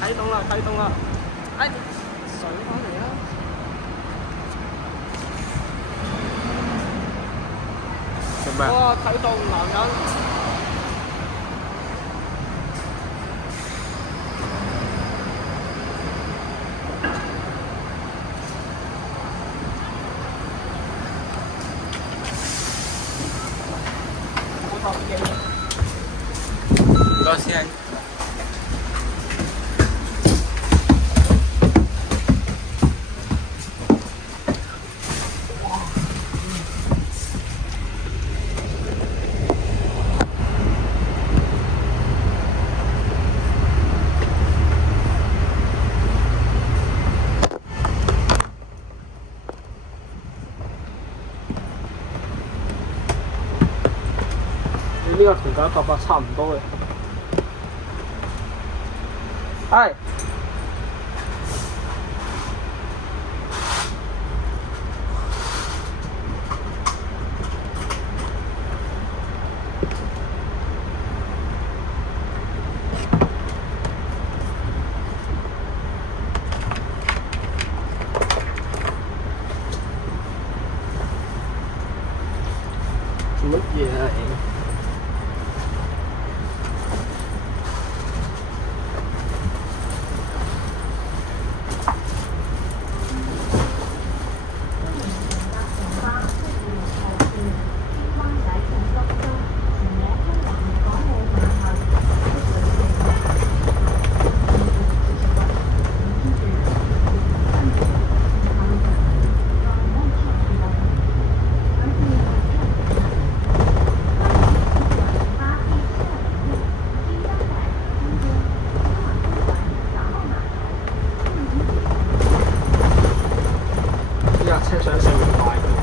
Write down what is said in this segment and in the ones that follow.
啟動啦，啟動啦！哎，水翻嚟啦！做咩？哇！啟動男人。多謝。呢個同九九八差唔多嘅。係。做乜嘢啊？車上成快嘅。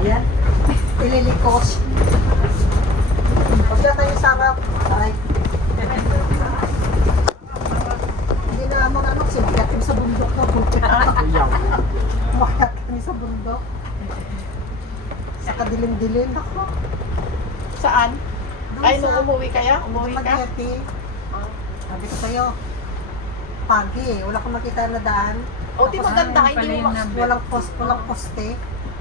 Yan. Ililikos. Huwag na tayo sarap. Ay. Hindi na mga ano, sibigat kami sa bundok na. Makat kami sa bundok. Sa kadilim-dilim. Ako. Saan? Doon Ay, sa- nung umuwi kaya? Umuwi ka? Spaghetti. Sabi ko sa'yo, pagi eh. Wala kang makita na daan. O, di maganda, hindi mo Walang poste.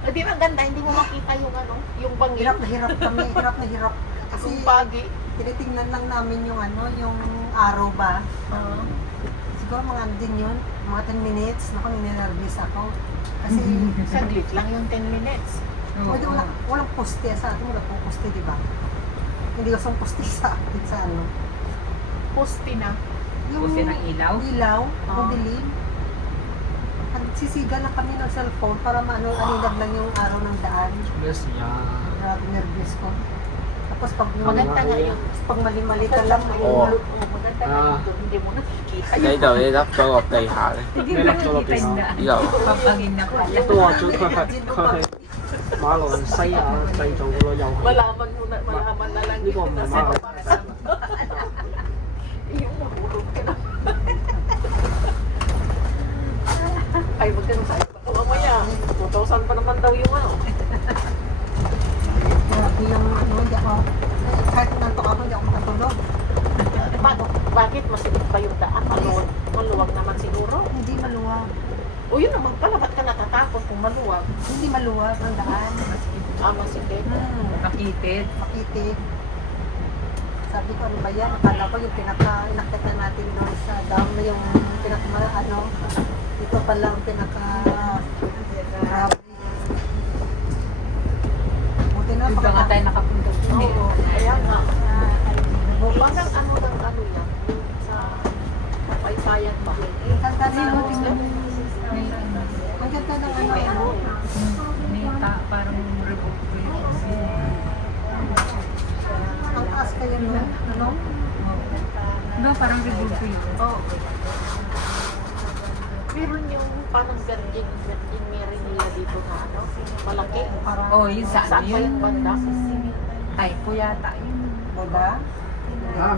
di maganda, hindi mo makita yung ano, yung bangin. Hirap na hirap kami. Hirap na hirap. Kasi Yung pagi. tinitingnan lang namin yung ano, yung araw ba. Oo. Siguro mga ano din yun, mga 10 minutes. Naku, ninenervous ako. Kasi, Saglit lang yung 10 minutes. pwede walang poste sa atin. Wala pong poste, di ba? Hindi usang poste sa atin sa ano. Poste na. Yung Poste ng ilaw? Ilaw, Oo. madilim. Nagsisiga na kami ng cellphone para aninag lang yung araw ng daan. Yes, yeah. Grabe, nervous ko. Tapos pag Maganda nga yung pag mali-mali ka lang, Oo. maganda nga yung doon, hindi mo nakikita.呢度你笠咗落地下咧， Hindi May mo laptop nakikita yung na. daan. 呢度 Papangin na pala. 都話咗佢係馬來西亞製造嘅咯，又係 Malaman mo na, malaman na lang呢個唔係馬來西亞。 Yung mahulog ka na. Ay, wag ka nang sabi pa. Mamaya, 2,000 pa naman daw yung ano. grabe yung ano, hindi ako, kahit nantok ako, hindi ako makatulog. Bakit masilip pa yung daan? Maluwag naman siguro. Hindi maluwag. O yun naman pala, ba't ka natatakot kung maluwag? Hindi maluwag ang daan. Masilip. Makitid. Makitid. Sabi ko, ano ba yan? Akala ko yung pinaka-inakit na natin doon sa dam na yung pinaka-ano. Ito pala ang pinaka-grabe. Buti na Dito nga tayo nakapunta. Oo, kaya nga. Parang ano lang ano yan, sa paypayan pa. Ang ganda na Tingnan mo, tingnan mo. Ang ganda ng ano. May parang revoke. Ano? No, parang rebulto yun. Oo. Meron yung parang Virgin Mary nila dito na ano, malaki. Oh, yun saan Saan pa yun? yung banda? Typo yata yun. Buda?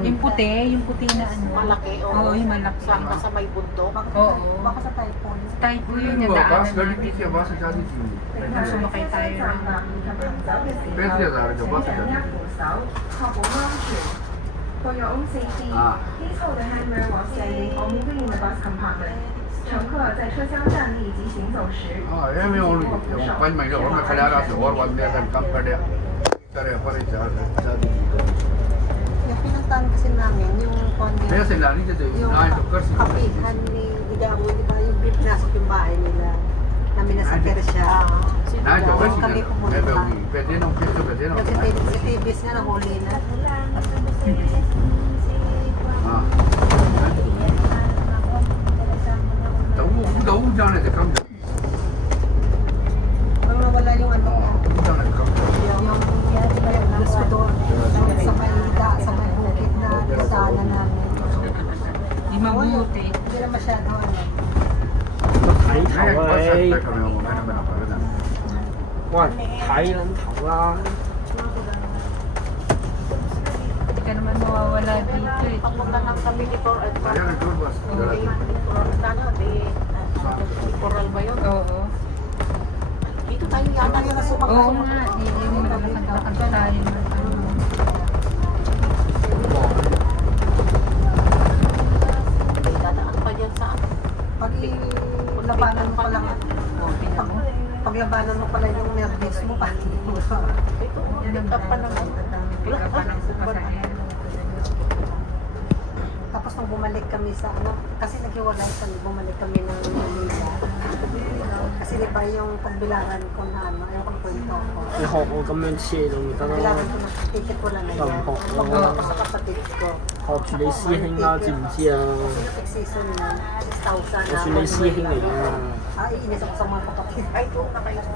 Yung puti na ano. Malaki, oo. Oo, yung malaki. Saan ka sa may bundok? Oo. Baka sa typhoon. Typo yun yung daanan natin. Kung sumakay tayo. For your own safety, please hold the handrail while standing or moving in the bus compartment. 乘客在车厢站立及行走时， Yung pan may doon, may kalara sa or one day kan kampanya. Kaya pa rin siya. Yung pinuntahan kasi namin, yung Kaya sila rin dito, yung nine to curse. kapihan ni Digago, di ba yung beef nasok yung bahay nila. Namin nasa siya. Nine to curse. Kami pumunta. Pwede nung pito, pwede nung. Kasi si Tibis nga nahuli na. Daw dyan na kam. Parang nawala yung ano. Dyan na kam. Yung gusto doon. Sa may bukid na sana namin. Di mabuti. Hindi na masyado ano. 睇 Kaya 頭 basta 你 tayo kami ang mga naman ako na. 喂睇撚頭啦， Hindi ka naman mawawala dito eh. Papunta ng kami ni Cor at Kaya nag-tour bus. Coral ba yun? Oo. Dito tayo yata. Yung nasumakay. Oo nga. Yung lakad tayo. Dadaan pa dyan sa ano. Pag labanan mo pala paglabanan mo pala yung nervous mo pa. Ito, Yan ang pick up pa naman. Pick up pa ng pasahero. Tapos nung bumalik kami sa ano, kasi naghiwalay kami, bumalik kami ng Manila. Kasi di ba yung pagbilangan ko na ano, yung pagkwento ko. 你學我咁樣黐到咪得 Bilangan 咯 ko ng ticket wala na yan. Tampok. Pagpunta ko sa kapatid ko. 學住你師兄啦，知唔知啊？ Kasi yung season na 6,000 我算你師兄嚟㗎嘛。 iinis ako sa mga kapatid. Ay, doon na kayo sa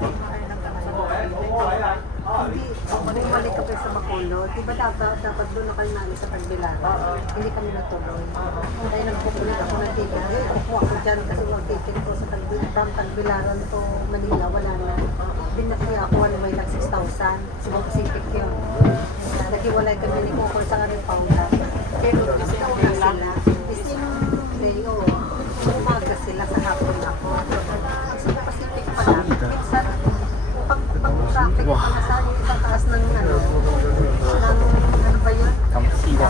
Hindi, bumalik kami sa Bacolod. Di ba dapat doon na kayo namin sa Tagbilaran? Hindi kami natuloy. Kaya nagpupulit ako ng ticket. Kukuha ko dyan kasi yung ticket ko sa Tagbilaran to Manila, wala na. Binakya ako, ano may nag 6,000. Sa Pacific yun. Naghiwalay kami ni Kukul sa kanyang pauna. Pero kasi nauna sila. Kasi nung day, umaga sila sa hapon ako. Kasi sa Pacific pa lang. Minsan, pag-traffic pa na sa isang taas ng ano ba yun? 咁黐㗎。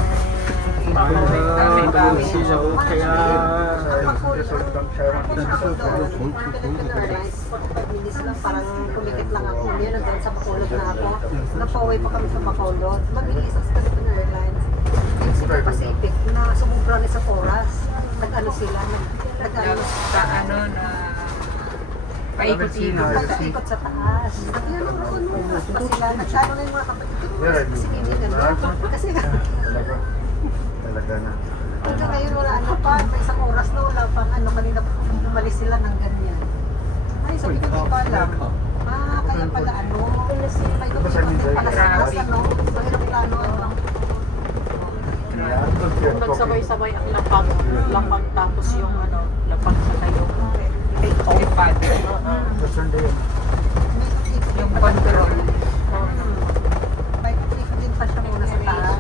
咁黐就 OK 啦。 minutes lang, parang kumikit lang ako. Yun, nandun sa Bacolod na ako. Napauwi pa kami sa Bacolod. Mag-iis ang Philippine Airlines. Yung Cebu Pacific na sumubra ni sa oras. Nag-ano sila, nag-ano Sa ano na paikot-ikot. Nag-ikot sa taas. At yun ang ako nung pa sila. Nag-ano na yung mga kapatid ko. Kasi hindi ganun. Kasi Talaga na. hanggang ngayon wala ano pa. Sa isang oras na wala pang ano. Kanina umalis sila ng ganyan. Ay, sabi ko, di ba alam? Kaya pala ano. May kumikot pala sa taas ano. Sa aeroplano ano. Kung nagsabay-sabay ang lapag tapos yung ano, lapag sa tayo. Ipad. Yung control. May kumikot din pa siya muna sa taas.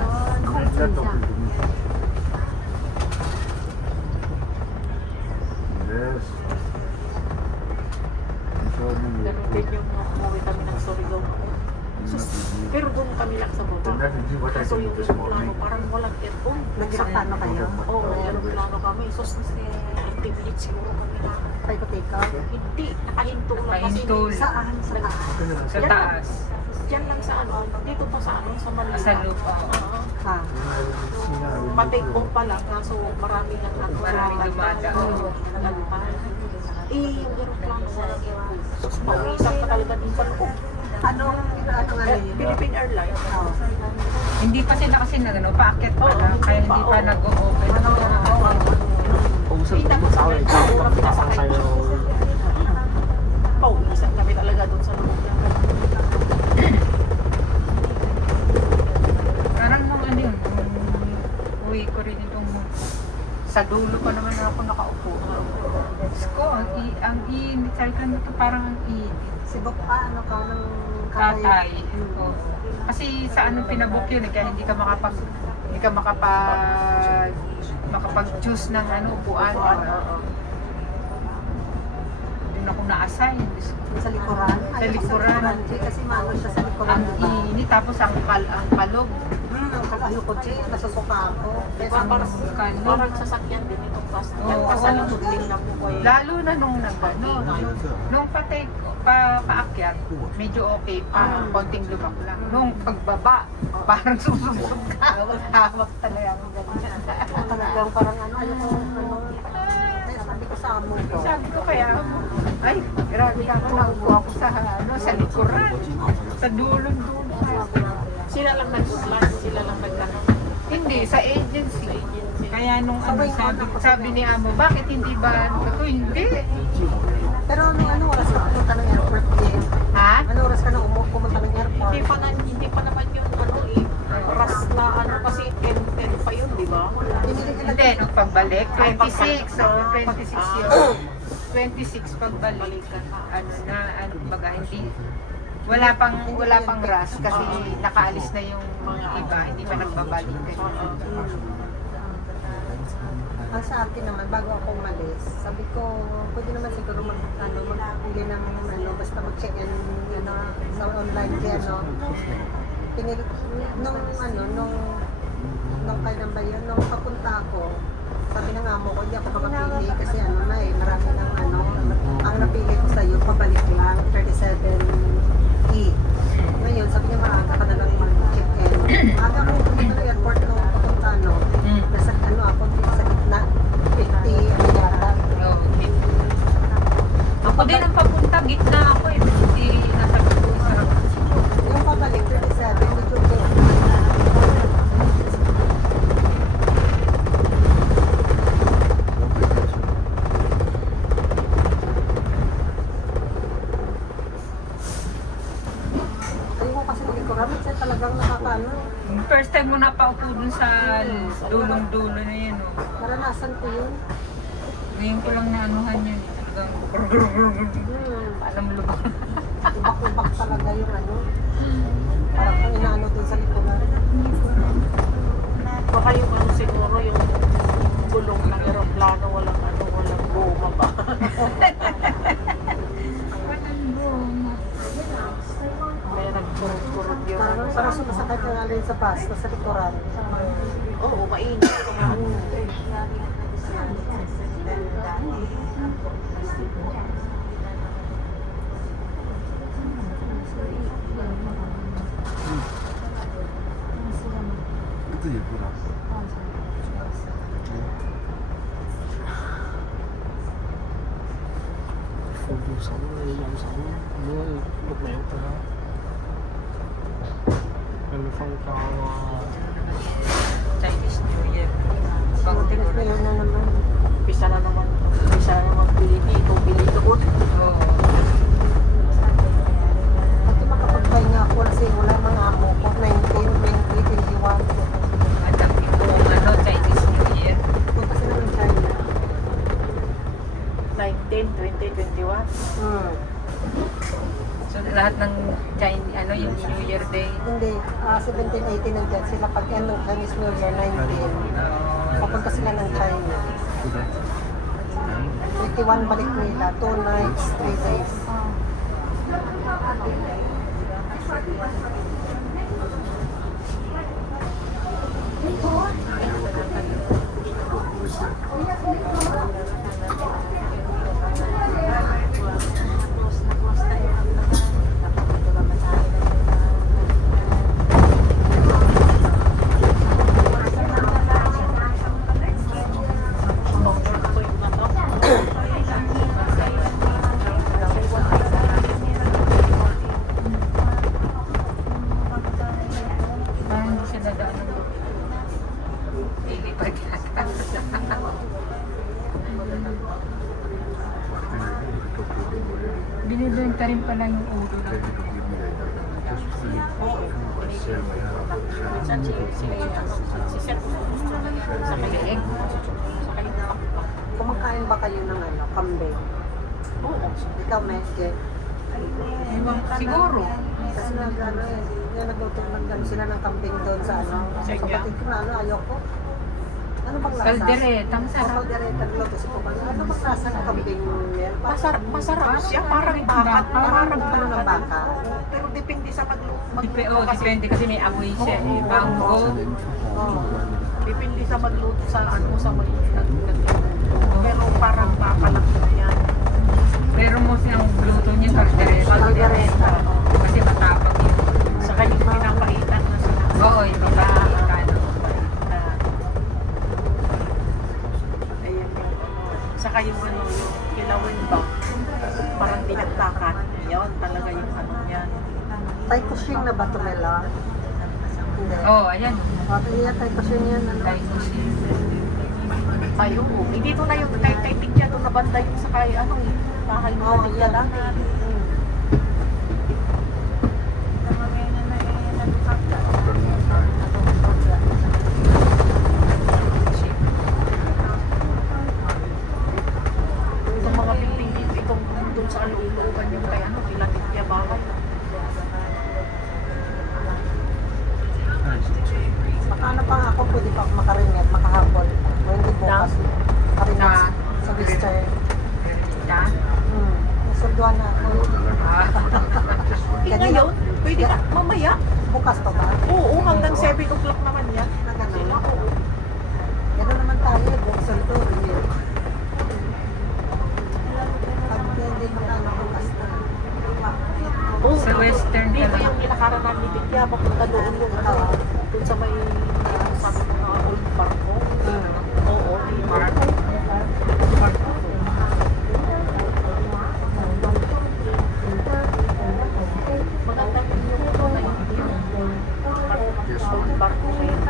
Yes. Ganun din yung umuwi kami ng Surigao. Pero doon kami lang sa baba. So yung aeroplano parang walang aircon. Nag-aeroplano kayo? Oo, aeroplano kami. So 50 minutes siguro kami na. Paikot-ikot. Hindi, nakahinto lang kasi. Nakahinto. Saan? Sa taas? Sa taas. Diyan lang sa ano, dito pa sa ano, sa Manila. Sa lupa. Oo. Ha? Matikbong pa lang, kaso marami nang Maraming dumadaan. nagantay. Yung aeroplano sa pauwisan ka talaga din sa loob. Ano nga yun? Philippine Airlines. Oh. Hindi pa sila kasi paakyat pa lang. Kaya hindi pa nag-o-open. 好辛苦找嚟找去搭晒咯。 Pauwisan kami talaga doon sa loob. Parang mga ano yun, Sa dulo pa naman ako nakaupo. Diyos ko, ang init. Sabi ko, ano to, parang ang init. Si Bok, ano ka, ng Katay. Oo. Kasi sa anong pinabook yun, kaya hindi ka makapag-choose ng ano, upuan. Doon ako na-assign. Diyos ko. Sa likuran. Sa likuran. Kasi malo siya sa likuran. Ang init, tapos ang palog. Ano ko, Che, nasusuka ako. Diba, parang sasakyan din itong bus. Oo. Yan kasalikod din na po kayo. Lalo na nung nung paakyat, medyo okay pa, konting lubak lang. Nung pagbaba, parang susunod ka. Hawak talaga ang ganyan. Talagang parang ano, sabi ko sa amo ko. Sabi ko kaya, ay, grabe ka ako, naupo ako sa, sa likuran, sa dulo-dulo. Sila lang nag-plan, sila lang nagtanong. Hindi, sa agency. Kaya nung sabi ni amo, bakit hindi ba? Ako, hindi. Pero ano oras ka pumunta ng airport, Jen? Ha? Ano oras ka na pumunta ng airport? Hindi pa naman yun, rush na kasi 10 pa yun, di ba? Hindi, nung pagbalik, 26. So, 26 yun. 26 pagbalik. Ano baga, hindi. Wala pang rush kasi nakaalis na yung mga iba, hindi pa nagbabalik. Ang sa akin naman, bago ako umalis, sabi ko, pwede naman siguro mag-pili ng basta mag-check-in sa online kaya nung kailan ba yun, nung papunta ako, sabi ng amo ko, hindi ako makapili kasi marami ng ang napili ko sa'yo, pabalik lang, 37E. Ngayon, sabi niya, maaga ka na lang mag-check-in. Maaga ako pumunta ng airport nung papunta, nasa ako, sa gitna, 50, yata. Ako din ang papunta, gitna ako eh. Hindi nasa sarap. Yung pabalik, 37, medyo okay. Ayun kasi nag-ikuram, kasi talagang nakakaano. First time mo napaupo dun sa dulong-dulo na yun. Oh. Naranasan ko yun. Ngayon ko lang naanuhan yun. Talagang alam lubak. Ibak-ibak talaga yung parang kung inaano dun sa likuran. Baka yung siguro yung gulong ng aeroplano, walang goma pa. May nagkurot-kurot yun. Parang sumasakay ka nga rin sa bus, nasa likuran. Oo, mainit. Itu 예쁘다. Phục vụ sống thì dòng sống mua một mẹo từ đó. Mình phong trào Chinese New Year. Pang Tingnan mo yun na naman. Pisa na naman pili dito, pili doon. Oo. Pati makapagpahinga ako kasi wala mga amo ko, 19, 20, 21. Ang dami po, Chinese New Year. Punta sila ng China. 19, 20, 21. So lahat ng Chinese, yung New Year Day. Hindi, 17, 18 nandyan sila. Pag end ng Chinese New Year, 19. Papunta sila ng China. 21 balik nila, 2 nights, 3 days. Parang hindi siya dadaan ng ilipad yata. Binibenta rin pala yung ulo ng Minsan si Seth gusto na yan. Sa kaliig. Sa kaliig. Kumakain ba kayo ng kambing? Oo. Ikaw, Mesje. Siguro. Kasi nagluto sila ng kambing doon sa Sa inyo? kapatid ko na ayoko. Ano bang lasa? Kalderetang sarap. Kaldereta nagluto si Papa. Ano bang lasa ng kambing niya? Masarap siya. Parang bakat. Parang Ano ng baka? Pero depende sa magluto. Depende kasi may amoy siya eh. Mango. Depende sa magluto sa sa magluto. Pero parang baka lang yan. Pero mo siyang luto niya kaldereta. Kaldereta. Kasi matapang yun. Sa kanyang pinapaitan na sila. Oo, yung pinapaitan. Ayan. Saka yung yung kilawin ba? Parang tinagtakan. Yun talaga yung yan. Tay kushing na ba ito, Mela? Hindi. Oo, ayan. Iya, tay kushing yan. Dahil ko siya. Tayo, hindi to na yung kay Tikya doon na banda yung sa kay bahay mo na Tikya dati. Afternoon time. Itong mga building dito, itong doon sa looban yung kay kila Tikya bahay. Baka ano pa nga ako, pwede pa ako makarinig, makahapon. O hindi bukas. Karinig sa Western. Na? Nasunduan na ako. Ngayon, pwede ka mamaya. Bukas pa ba? Oo, hanggang 7 o'clock naman yan. Na ganun. Sila, oo. Gano'n naman tayo, buksan to. Pag hindi mo na bukas na. Oo, Sa Western dito talaga. yung pinakaranan ni Tikya, papunta doon yung doon sa may sabi ko na old park ko. Oo, park. Maganda yung na yun. Old park ko yun.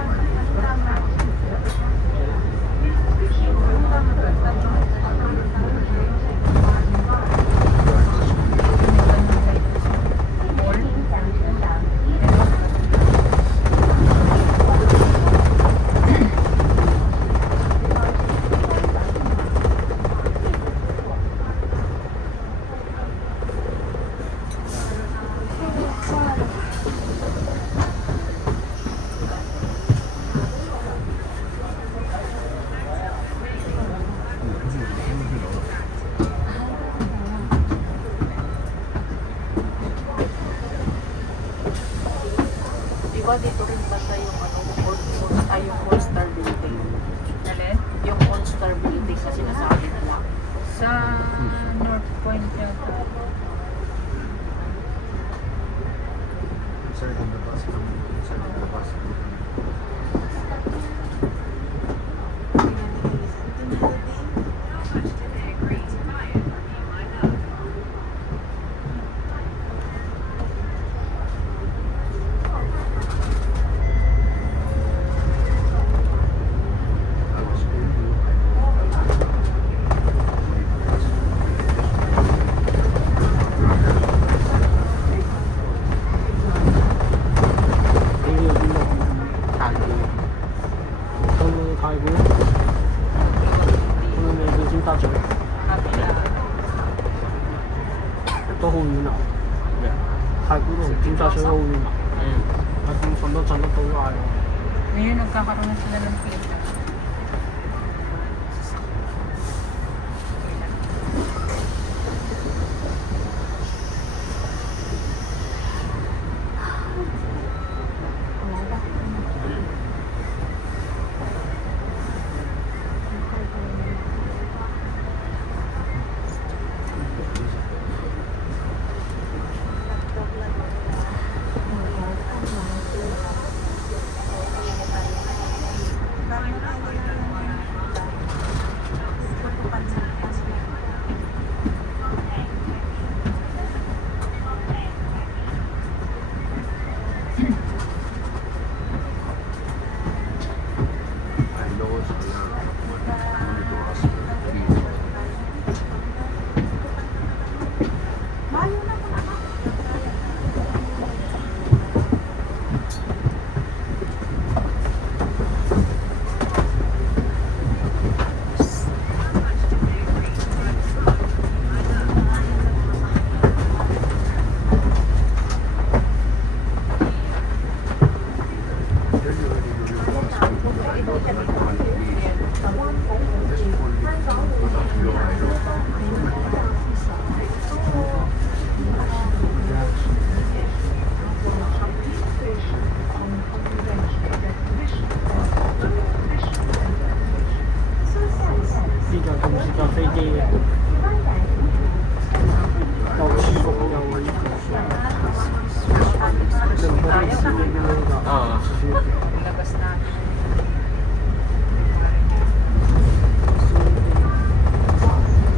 Diba dito rin banda yung yung All-Star Building. Alin? Yung All-Star Building na sinasabi nila. Sa North Point yata. Inside in the bus. Inside in the bus. Ngayon nagkakaroon na sila ng pila. 呢架同時架飛機嘅，又舒服又穩陣。你唔覺得似呢啲㗎？啊，Labas natin.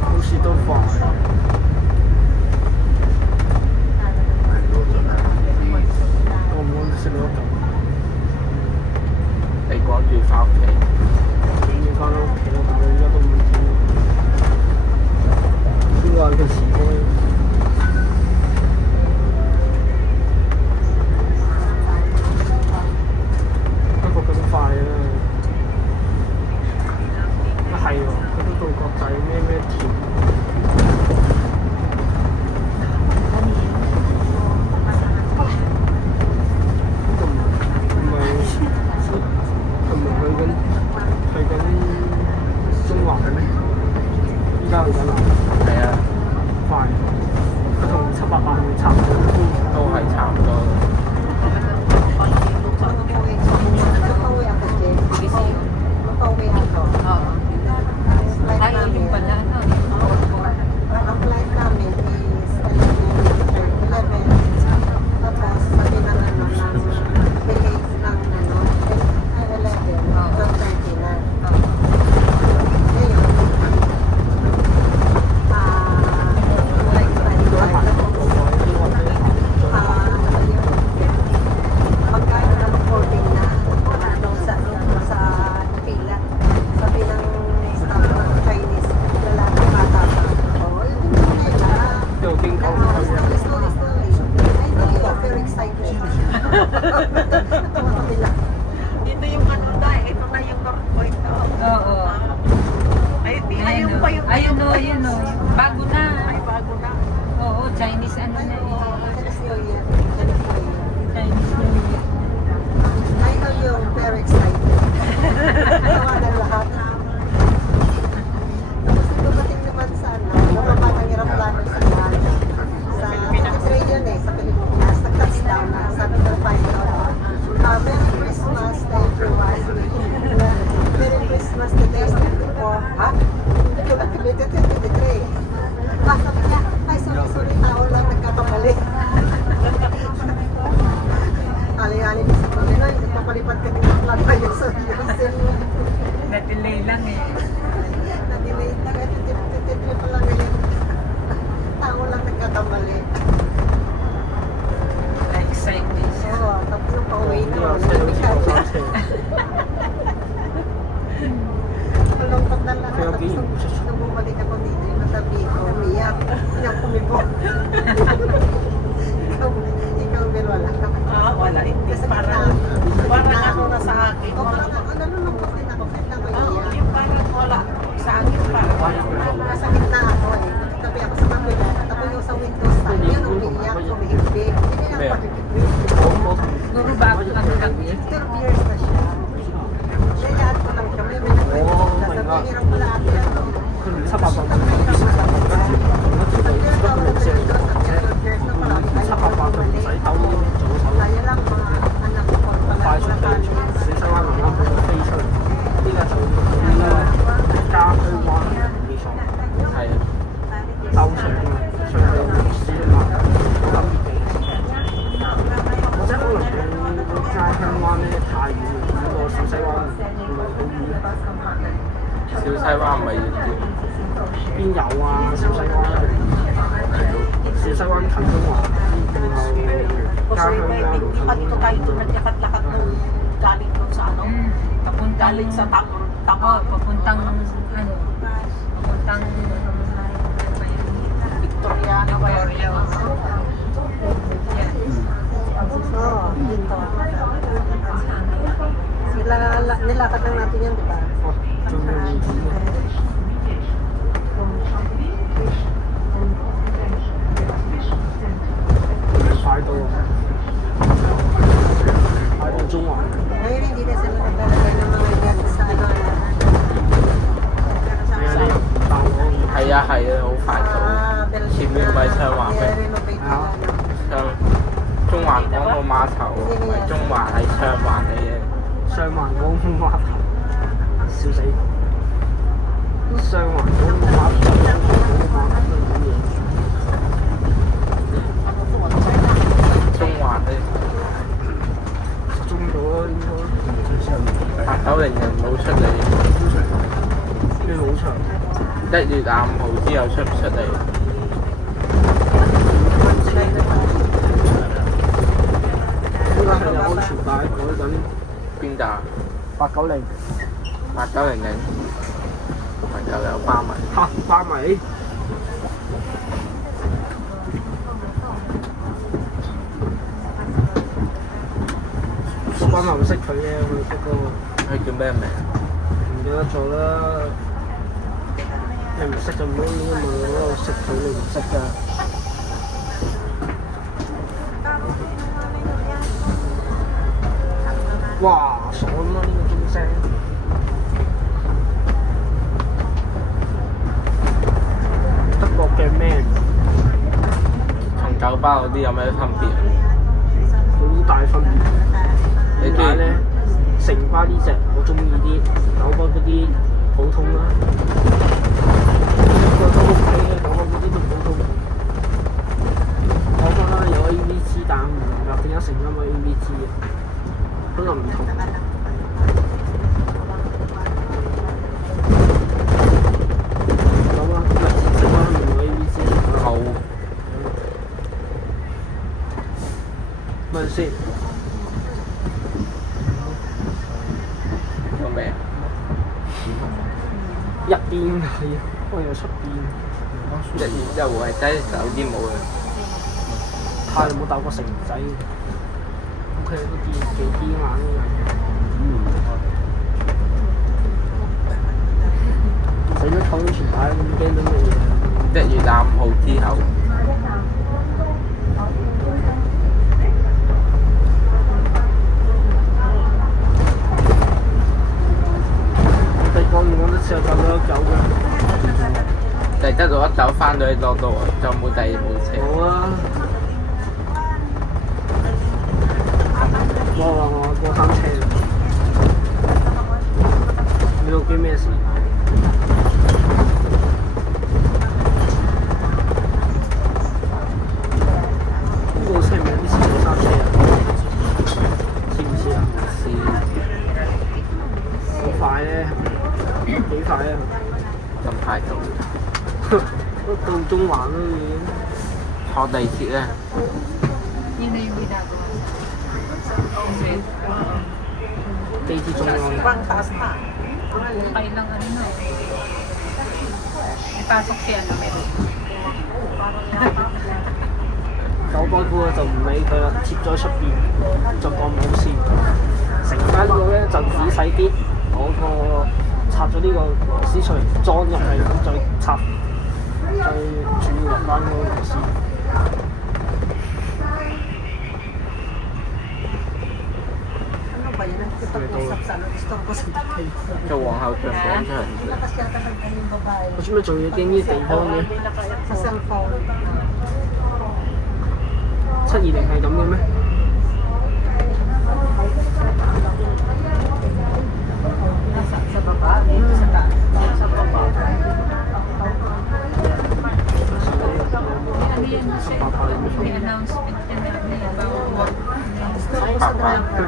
好似都快。我唔講食到咁，你趕住翻屋企，要翻屋企咯，但係而家都唔知。邊個人佢遲開？不過咁快啊！係喎，佢都到國際咩甜。中環嘅咩？依家去緊啊！係啊，快，佢同788會差唔多。都係差唔多。Pauwi ako, Jen. Pauwi ako. Oo. Flight Ay, namin. yung pala, no? Ang flight namin is 11. Tapos sabi ng ano, ng village ng ano, 11, 12:30 na. Ngayon, flight time. Pagkain ng boarding na, wala daw sa pila. Sabi ng staff ng Chinese, lalaki bata pa. Oh, yun yung nila. 又經過 Slowly. Ay, hindi ko very excited. Natawa kami lang. Dito yung ano dahil, ito na yung North Point. Oo. Ay, ayun pa yung... Ayun o. Bago na. Ay, bago na. Oo, Chinese ano na eh. Chinese New Year. Chinese New Year. Chinese New Year. I know you're very excited. Tawa na lahat. Tapos dumating naman sa ano, bumaba ng aeroplano sa train yun eh, sa Pilipinas. Nag-touchdown na, sabi ng pilot, Merry Christmas to everyone. Merry Christmas to days 24. Ha? Hindi ko activated 23. Sabi niya, ay sorry, tao lang nagkakamali. Ali-ali sa Panginoon, nagpapalipad ka din ng plata yung seryosin. Na-delay lang eh. Na-delay na, kahit 23 pa lang ngayon. Tao lang nagkakamali. Na-excited siya. Oo, tapos nung pauwi na, malungkot na lahat. Kaya Tapos nung bumalik ako dito, yung natabi ko, umiyak. Yung kumibo. Ikaw, pero wala ka. Wala. Hindi. Parang ano na sa akin. O parang nalulungkot din ako, kahit na umiyak. Yung parang wala. Sa akin parang Nasa gitna ako eh. Tabi ako sa kabila. Tabi yung sa window stand. Yun, umiiyak, umihibig. Hindi na Yeah. pakikibig. Puro bago kami kami. 12 years na siya. Kayaan ko lang kami. May Oh my God. sabi, hirap pala ate ano. 788唔使兜早手， Kaya lang mga anak ko pala. 快速地從小西灣龍灣度飛出嚟，呢個就家居灣技術係啊，兜上去市嘛，好特別嘅。或者可能你家鄉灣咧太遠，嗰個小西灣唔係好遠。小西灣唔係要邊有啊？小西灣，小西灣近中環，然後家鄉灣近hindi pa dito tayo doon naglakat-lakat nung galing doon sa ano. Papuntang Galing sa Oo, Tacor. papuntang Victoriana ba yun? Victoria. Oo, dito. Nilakad lang natin yan, di ba?哦，仲有唔止嘅。快到啊！快到中環。Ngayon hindi na sila naglalagay ng mga gas sa ano. Kaya na yung tao. 係啊係啊，好快到。前面咪上環咩？ renovate na ano. 上中環港澳碼頭，唔係中環係上環嚟嘅。上環港澳碼頭，笑死！上環港澳碼頭，中環咧中咗啦應該。 8900人冇出嚟，咩好長？ 1月25號之後出唔出嚟？依家係有安全帶改緊邊度啊890， ？8900人，朋友有包埋。嚇包埋。我班唔識佢嘅，佢嗰個佢叫咩名？唔記得咗啦。你唔識就唔好問我，識佢你唔識㗎。哇，爽啦呢個鐘聲！德國嘅 man 同酒吧嗰啲有咩分別？好大分別。你中意點解咧？城巴呢只我中意啲，九巴嗰啲普通啦。個都 OK 嘅，九巴嗰啲都普通。九巴有 AVC，但唔明白點解城巴冇 AVC 嘅，可能唔同。九巴唔係城巴唔冇 AVC。冇問先。個名？入邊係，我又出邊。1月1號係真係有啲冇嘅。太耐冇搭過城仔，OK 都幾堅硬嘅。死咗扣安全帶，咁驚到乜嘢？ 1月25號之後，地方我都試過搭到199嘅。就係得到一走翻到去落到，就冇第二部車。冇啊！我過山車，你部機咩事？呢部車係咪有啲似過山車啊？似唔似啊？是好快咧，幾快啊！咁快到，都到中環啦已經。坐地鐵咧， Yun na yung ginagawa. 地鐵中環。 Ibang taas pa. Kailang ano na eh. May pasok si ano, meron. 九巴嗰個就唔理佢啦，貼咗喺出邊就當冇事。城巴呢個咧就仔細啲，嗰個拆咗呢個螺絲出嚟，裝入去再拆，再轉入翻嗰個螺絲。Ano ba yun? Nagkipag-usap sa ano? Gusto ko sa tayo. 做皇后像廣場。 Lakas yata ng kanyang babae. 我做咩做嘢經呢啲地方嘅Sa cellphone. ？720係咁嘅咩？Sa baba, dito sa taas. Sa baba. Ano yan kasi, may announcement yan na about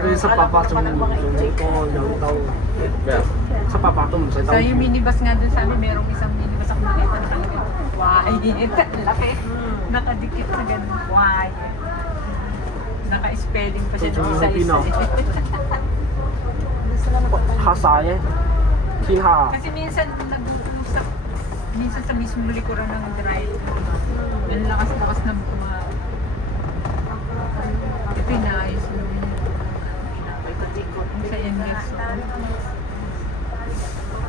佢788仲嚴重過有兜，咩啊？ 788都唔使兜。 Sa yung minibus nga dun sa amin, merong isang minibus ako nakita na talaga. Why? Laki. Nakadikit sa ganun. Why? Naka-spelling pa siya Medyo ng isa-isa.黑晒嘅，天黑啊！ Kasi minsan nag-usap, minsan sa mismo likuran ng drive. Ang lakas-lakas ng mga... Ito yung naayos mo yun. Sa NGX.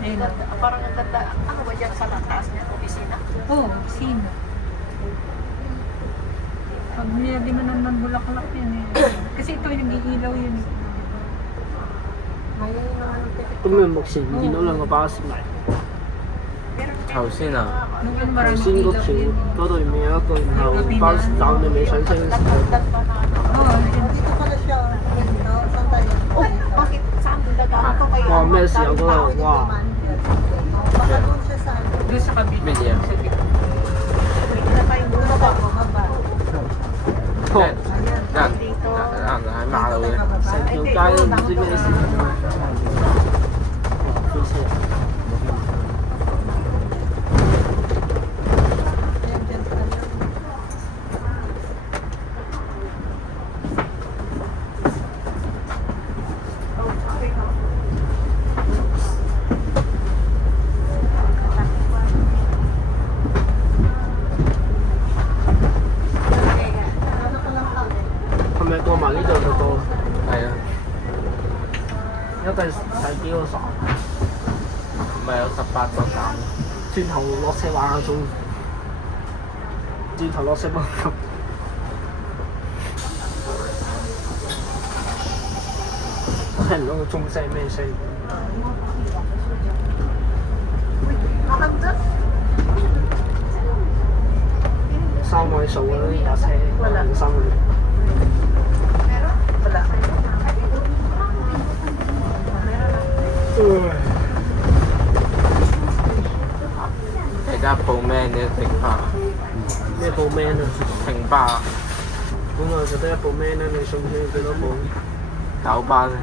Ayun. Parang ang ganda. Ano ba dyan sa taas niya? Opisina? Oh, sino? Pag niya di man naman bulaklak yan eh. Kasi ito yung nag-iilaw yun. 咁你目前見到兩個巴士嚟，頭先啊，頭先嗰條嗰對面有一個，然後巴士站你未上車嘅時候， Dito pala siya. Dito, saan tayo? Oh, bakit? Saan dadaan pa kayo? 哇咩事啊嗰度，哇！ Baka doon siya sa Doon sa kabila. Hindi ah. Sa gitna. Na tayong bumaba. baba. 哦，人喺馬路嘅，成條街都唔知咩事。飛車。 Ayan, dyan sa kanila. 係咪過埋呢度就到啦？係啊，一定睇幾個站，唔係有18個站，轉頭落車玩下鐘，轉頭落車幫咁。聽唔到個鐘聲咩聲？三位數嘅呢架車，兩三個月。 而家報咩呢？停巴，咩部 man 啊？停巴本來就得一部 man 啦，你信唔信幾多部？九巴咧，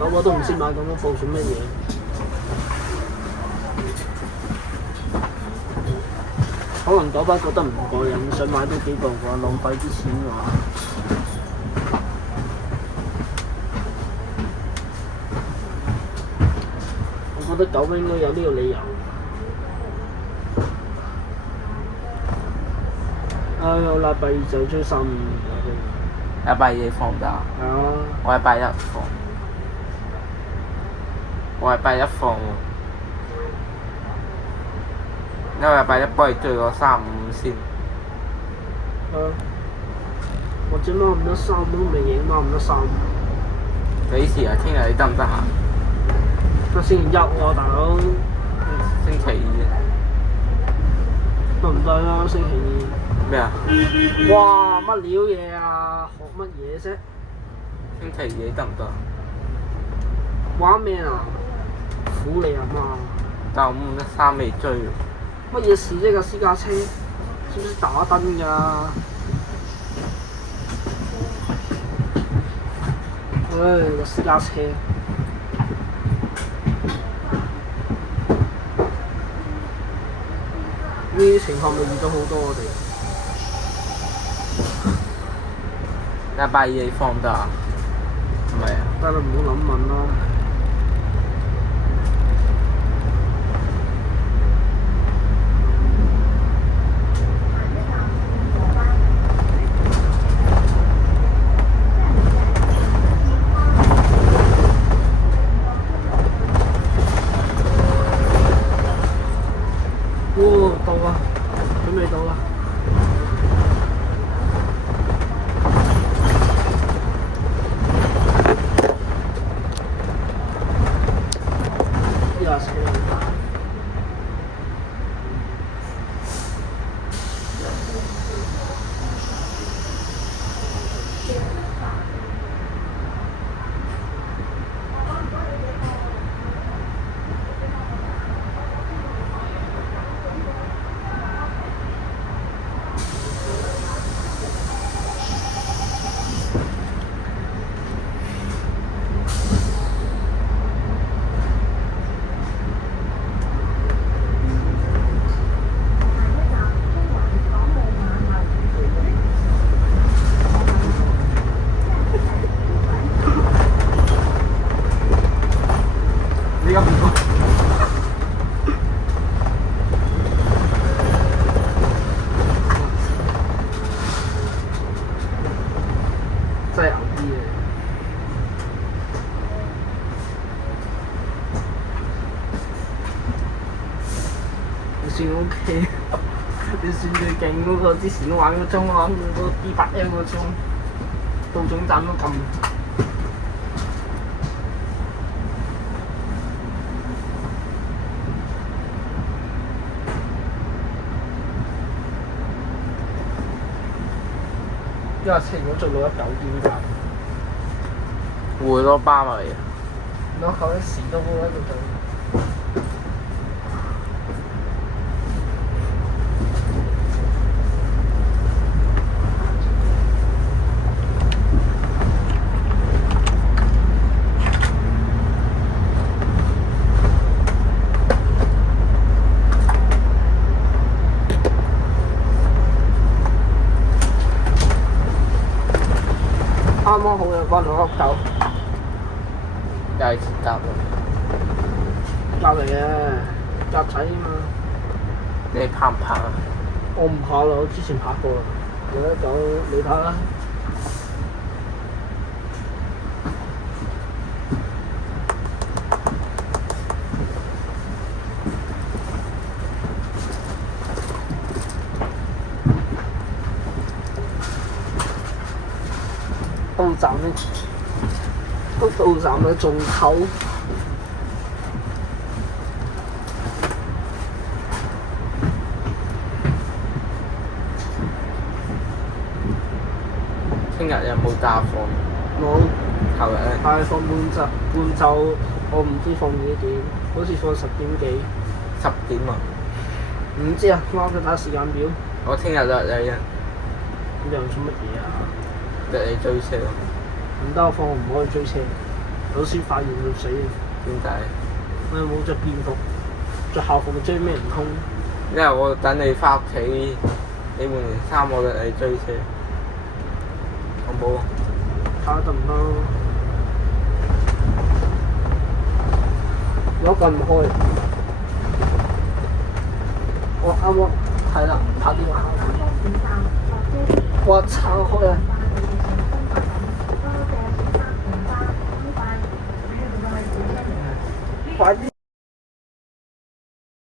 我都唔知買咁多部做乜嘢。可能九巴覺得唔過癮，想買多幾部啩，浪費啲錢喎。我覺得九巴應該有呢個理由。唉，我禮拜二就追3、5禮拜二放假，係啊，我禮拜一放，我禮拜一放喎，因為禮拜一幫你追個3、5先。或者掹唔得3都未影，掹唔得3。幾時啊？聽日你得唔得閒？得星期一喎，大佬，星期二得唔得啦？星期咩啊？二。哇！乜料嘢啊？學乜嘢啫？星期二得唔得？玩咩啊？苦你啊嘛！但我5、13未追喎。乜嘢事啫？架私家車識唔識打燈㗎？唉，個私家車。呢啲情況咪遇到好多我哋。禮拜二你放唔得啊？唔係啊。得啦，唔好諗問啦。哦，到啦，準備到啦。呢架車真係牛啲嘅。你算 OK，你算最勁嗰個，之前玩嗰鐘玩嗰個 D8M 嗰鐘，到總站都撳。架車如果做到19點㗎，會咯，包埋嚟。攞後一時都冇喺度做。啱啱好嘅揾到粒豆，又係鐵搭咯。夾嚟嘅，夾仔啊嘛。你怕唔怕啊？我唔怕啦，我之前拍過啦。有得走你睇啦。到站咧，到站咧仲厚。聽日有冇假放？冇，後日咧係放半晝，我唔知放幾點，好似放10點幾。 10點啊！唔知啊，啱佢打時間表。我聽日約你啊，咁又做乜嘢啊？約你追車咯。唔得，我放學唔可以追車，老師發現要死啊！點解？我又冇着便服，着校服咪追咩唔通？因為我等你翻屋企，你換完衫我約你追車，好冇啊？睇下得唔得？如果撳唔開，我啱啱係啦，拍電話。我撐開啊！快啲